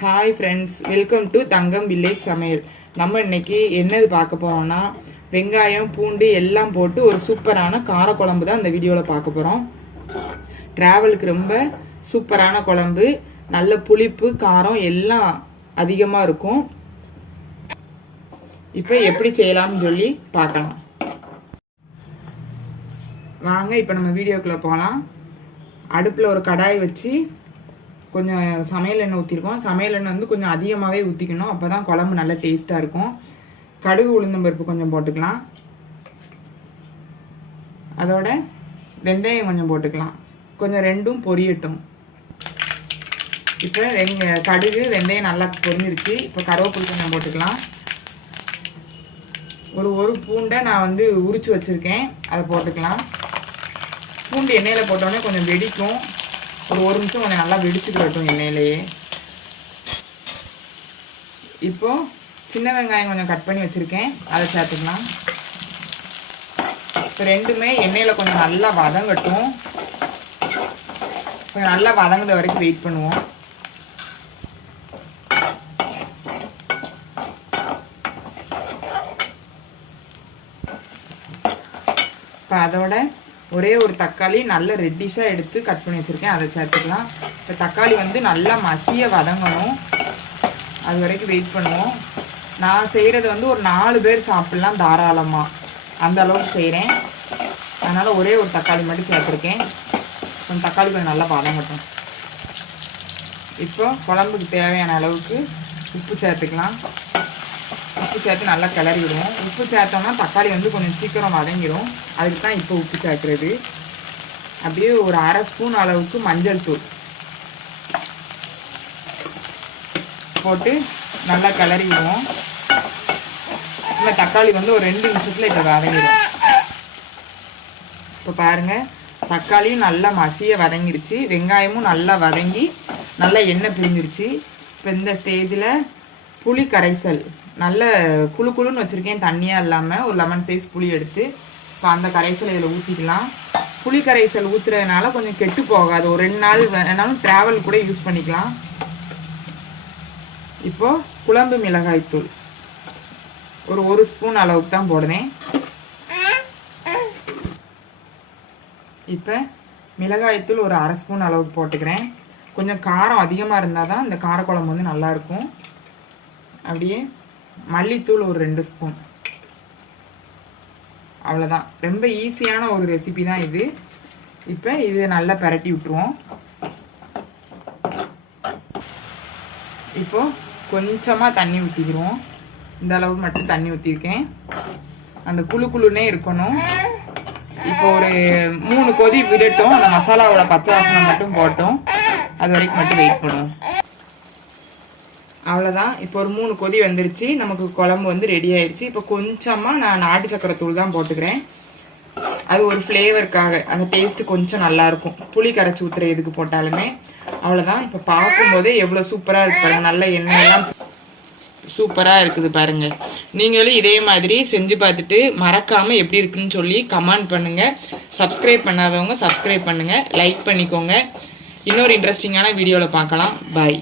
Hi friends welcome to Thangam village Samayal நம்ம இன்னைக்கு என்னது பார்க்க போகிறோம்னா வெங்காயம் பூண்டு எல்லாம் போட்டு ஒரு சூப்பரான காரக்குழம்பு தான் இந்த வீடியோவில் பார்க்க போகிறோம் ட்ராவலுக்கு ரொம்ப சூப்பரான குழம்பு நல்ல புளிப்பு காரம் எல்லாம் அதிகமாக இருக்கும். இப்போ எப்படி செய்யலாம்னு சொல்லி பார்க்கலாம். வாங்க இப்போ நம்ம வீடியோக்குள்ளே போகலாம் அடுப்பில் ஒரு கடாய் வச்சு கொஞ்சம் சமையல் எண்ணெய் ஊற்றிருக்கோம் சமையல் எண்ணெய் வந்து கொஞ்சம் அதிகமாகவே ஊற்றிக்கணும் அப்போ தான் குழம்பு நல்லா டேஸ்ட்டாக இருக்கும். கடுகு உளுந்தம்பருப்பு கொஞ்சம் போட்டுக்கலாம். அதோட வெந்தயம் கொஞ்சம் போட்டுக்கலாம். கொஞ்சம் ரெண்டும் பொரியட்டும். இப்போ வெங்க கடுகு வெந்தயம் நல்லா பொரிஞ்சிருச்சு. இப்போ கருவேப்பிலை கொஞ்சம் போட்டுக்கலாம். ஒரு ஒரு பூண்டை நான் வந்து உரிச்சு வச்சுருக்கேன். அதை போட்டுக்கலாம். பூண்டு எண்ணெயில் போட்டோடனே கொஞ்சம் வெடிக்கும். ஒரு ஒரு நிமிஷம் கொஞ்சம் நல்லா வெடிச்சுட்டு எண்ணெயிலேயே. இப்போ சின்ன வெங்காயம் கொஞ்சம் கட் பண்ணி வச்சுருக்கேன். அதை சேர்த்துக்கலாம். இப்போ ரெண்டுமே எண்ணெயில் கொஞ்சம் நல்லா வதங்கட்டும். கொஞ்சம் நல்லா வதங்குற வரைக்கும் வெயிட் பண்ணுவோம். இப்போ அதோட ஒரே ஒரு தக்காளி நல்ல ரெட்டிஷாக எடுத்து கட் பண்ணி வச்சுருக்கேன். அதை சேர்த்துக்கலாம். இப்போ தக்காளி வந்து நல்லா மசிய வதங்கணும். அது வரைக்கும் வெயிட் பண்ணுவோம். நான் செய்கிறது வந்து ஒரு நாலு பேர் சாப்பிட்லாம் தாராளமாக அந்த அளவுக்கு செய்கிறேன் அதனால் ஒரே ஒரு தக்காளி மட்டும் சேர்த்துருக்கேன். கொஞ்சம் தக்காளி கொஞ்சம் நல்லா வதங்கட்டும். இப்போ குழம்புக்கு தேவையான அளவுக்கு உப்பு சேர்த்துக்கலாம். உப்பு சேர்த்து நல்லா கிளறி விடுவோம் உப்பு சேர்த்தோம்னா தக்காளி வந்து கொஞ்சம் சீக்கிரம் வதங்கிடும் அதுக்கு தான் இப்போ உப்பு சேர்க்குறது. அப்படியே ஒரு அரை ஸ்பூன் அளவுக்கு மஞ்சள் தூள் போட்டு நல்லா கிளறி விடுவோம் இல்லை தக்காளி வந்து ஒரு ரெண்டு நிமிஷத்தில் இப்போ வதங்கிடும் இப்போ பாருங்கள் தக்காளியும் நல்லா மசிய வதங்கிடுச்சு வெங்காயமும் நல்லா வதங்கி நல்லா எண்ணெய் பிரிஞ்சிருச்சு. இப்போ இந்த ஸ்டேஜில் புளி கரைசல் நல்ல குழு குழுன்னு வச்சுருக்கேன் தண்ணியாக இல்லாமல் ஒரு லெமன் சைஸ் புளி எடுத்து இப்போ அந்த கரைசல் இதில் ஊற்றிக்கலாம் புளி கரைசல் ஊற்றுறதுனால கொஞ்சம் கெட்டு போகாது. ஒரு ரெண்டு நாள் வேணாலும் ட்ராவல் கூட யூஸ் பண்ணிக்கலாம். இப்போது குழம்பு மிளகாய்த்தூள் ஒரு ஒரு ஸ்பூன் அளவுக்கு தான் போடுறேன் இப்போ மிளகாய்த்தூள் ஒரு அரை ஸ்பூன் அளவுக்கு போட்டுக்கிறேன். கொஞ்சம் காரம் அதிகமாக இருந்தால் தான் இந்த காரக்குழம்பு வந்து நல்லாயிருக்கும் அப்படியே மல்லித்தூள் ஒரு ரெண்டு ஸ்பூன் அவ்வளோதான் ரொம்ப ஈஸியான ஒரு ரெசிபி தான் இது. இப்போ இது நல்லா பரட்டி விட்டுருவோம். இப்போது கொஞ்சமாக தண்ணி ஊற்றிக்கிடுவோம் இந்த அளவு மட்டும் தண்ணி ஊற்றிருக்கேன் அந்த குழு குழுனே இருக்கணும். இப்போ ஒரு மூணு கொதி விடட்டும். அந்த மசாலாவோட பச்சை வாசனை மட்டும் போட்டோம். அது வரைக்கும் மட்டும் வெயிட் பண்ணுவோம். அவ்வளோதான் இப்போ ஒரு மூணு கொதி வந்துருச்சு. நமக்கு குழம்பு வந்து ரெடி ஆயிடுச்சு இப்போ கொஞ்சமாக நான் நாட்டு சக்கரை தூள் தான் போட்டுக்கிறேன். அது ஒரு ஃப்ளேவருக்காக அந்த டேஸ்ட்டு கொஞ்சம் நல்லாயிருக்கும் புளி கரைச்சி ஊற்றுற எதுக்கு போட்டாலுமே. அவ்வளோதான் இப்போ பார்க்கும்போதே எவ்வளோ சூப்பராக இருக்கு பாருங்கள் நல்ல எண்ணெயெல்லாம் சூப்பராக இருக்குது பாருங்க. நீங்களும் இதே மாதிரி செஞ்சு பார்த்துட்டு மறக்காமல் எப்படி இருக்குன்னு சொல்லி கமெண்ட் பண்ணுங்கள் சப்ஸ்கிரைப் பண்ணாதவங்க சப்ஸ்கிரைப் பண்ணுங்கள் லைக் பண்ணிக்கோங்க. இன்னொரு இன்ட்ரெஸ்டிங்கான வீடியோவில் பார்க்கலாம். பாய்